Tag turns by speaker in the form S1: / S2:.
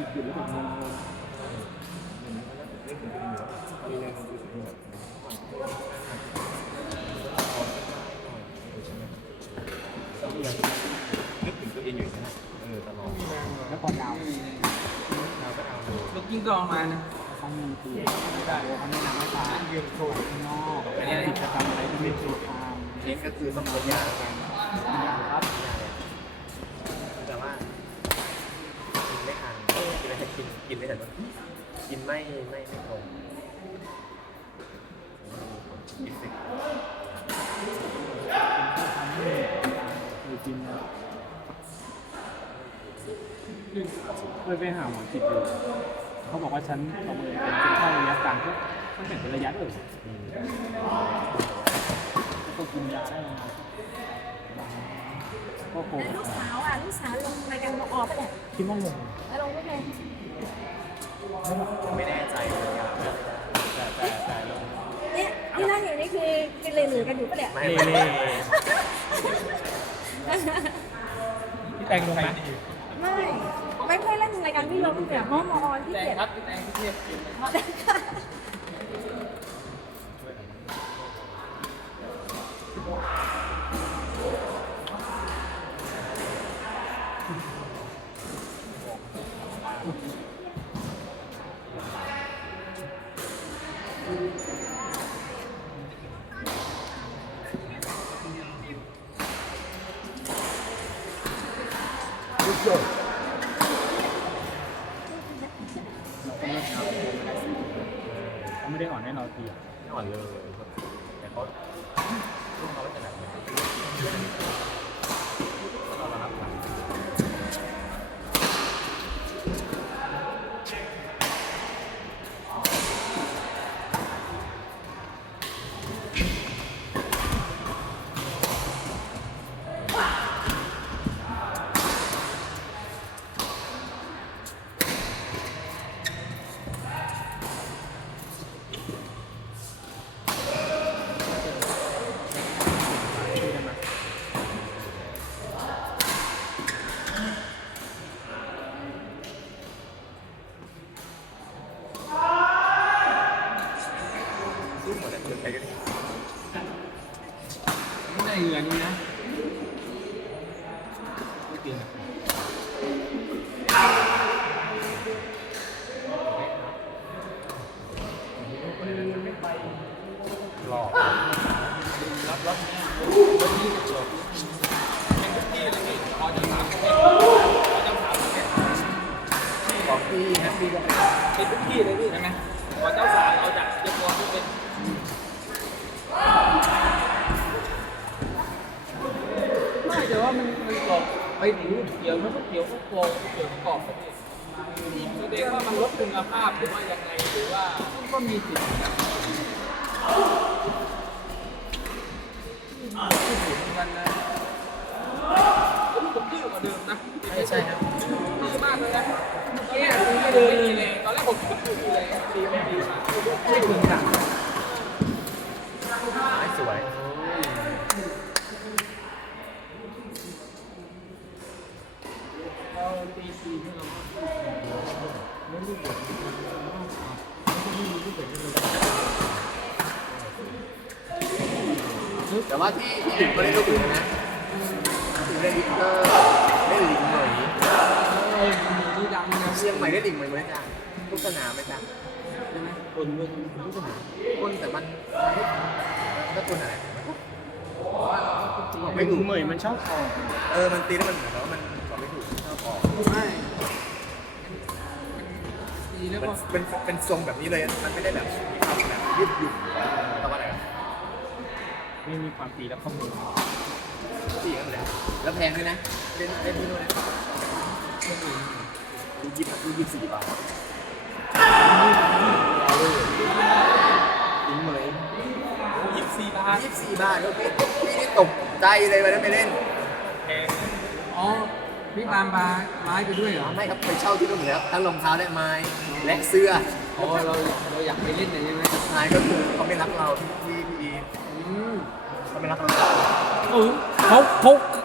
S1: หยุดแล้วถึงงง
S2: นึกถึงตัวเองอยู่นะตลอด
S1: แล้วพอดาว
S2: ก็เอาดู
S3: ลูกยิงกองมานะ
S1: เขามีคือไม่ได้เขาไม่นำให้ตายืนโชว์ข้างนอกอันนี้กิจกรรมอะไรที่ไม่ถูกทาง
S2: เน้นก็คือต้องลดยาครับแต่ว่ากินไม่ทันกินไม่ทันกินไม่ทันกินไม่ตรงกินสิ
S1: คือกินเคยไปหาหมอจิตอยู่เขาบอกว่าฉันประเมินเป็นเข้าระยะกลางก็ต้องแบ่งเป็นระยะก็กินยาได้ประมาณก็โค
S4: ลูกสาวอ่ะลูกสาวลงรายการออกปะเนี่ย
S1: คิดว่าลง
S4: แล้วลงไม่เป็น
S2: ไม่แน่ใจเลยครับ
S1: แต่ลง
S4: เนี่ยที่นั่งอยู่นี่คือเลยเหลือกันอยู่ปะเนี่ย
S2: ไม่
S1: พี่แตงลงไหม
S4: ไม่ค่อยเล่นรายการที่ลงเนี่ยมอมอที่
S3: แตง
S4: เกียจ
S3: ครับแตงที่เทียบ
S4: มอแดงค่ะ
S1: เขาไม่ได้อ่อนให้เราตี
S2: อ่อนเลยแต่เขาลูกเขาไม่ถนัดเรารับหลังสู้หมดเลยไปกัน
S3: ไม่ได้เหงื่อนี่นะไม่เตียง
S2: หลอก
S3: รับเนี่ยวันนี้หลบเป็นทุกที่เลยพี่พอจะถามพอจะถามเนี่ย
S2: บอกพี่แฮปปี้ก็เป็น
S3: เป็นทุกที่เลยพี่ใช่ไหมพอเจ้าสาวเอาจากเจ้าตัวที่เป็นไม่แต่ว่ามันกรอบไปถึงเกี่ยวมันก็เกี่ยวก็โกงเกี่ยวกรอบพี่แสดงว่ามันลดคุณภาพหรือว่ายังไงหรือว่าก็มีสิทธิ์พูดถึงกันนะผมดื้อกว่าเดิมนะใช่ครับดื้อมากเลยนะตอนแรกผมไม่เลยตอนแรกผมคิดอยู่เลยดีไม่ดีมาไม่ถึงสั่ง
S2: ไม่สวย
S3: เราตีซีให้เราไม่รู้บท
S2: แต่ว่าที่ถึงก็เล่นลูกอื่นนะถึงเล่นลิกเกอร์เล่นลิงเหมย
S3: มีที่ดังนะ
S2: เชียงใหม่เล่นลิงเหมยไหมจ๊ะทุกสนามไหมจ๊ะ
S3: ใช่ไหมคนเมือง
S2: ทุกสนามคนแต่มันก็คนอะไรบอก
S1: ไม่
S2: ไม่
S1: ถู
S2: ถู
S1: ก
S2: ก
S1: เหมยมันชอบออก
S2: มันตีแล้วมันเหมือนว่ามันบอกไม่ถูกชอบออก
S3: ไม่ตีแล้ว
S2: มัน
S3: ก็
S2: เป็นทรงแบบนี้เลยมันไม่ได้แบบมีความแบบยืดหยุ่นตะวันอะไร
S1: ไม่มีความตีแล้วข้อมือ
S2: ตีกันเลยแล้วแพงด้วยนะเล่นที่นู่นนะดู24 บาทลิงเหมย
S3: 24 บาท
S2: 24 บาทพี่นี่ตกใจเลยวันนั้นไปเล่น
S3: อ๋อพี่ตามปลาไม้ไปด้วยเหรอ
S2: ไม่ครับไปเช่าที่นู่นหมดแล้วทั้งรองเท้าและไม้และเสื้อ
S3: อ๋อเราอยากไปเล่นเลยใช่ไหม
S2: ไม้ก็คือเขาไม่รักเราพี่
S3: อืม
S2: เขาไม่รักเรา
S1: เขา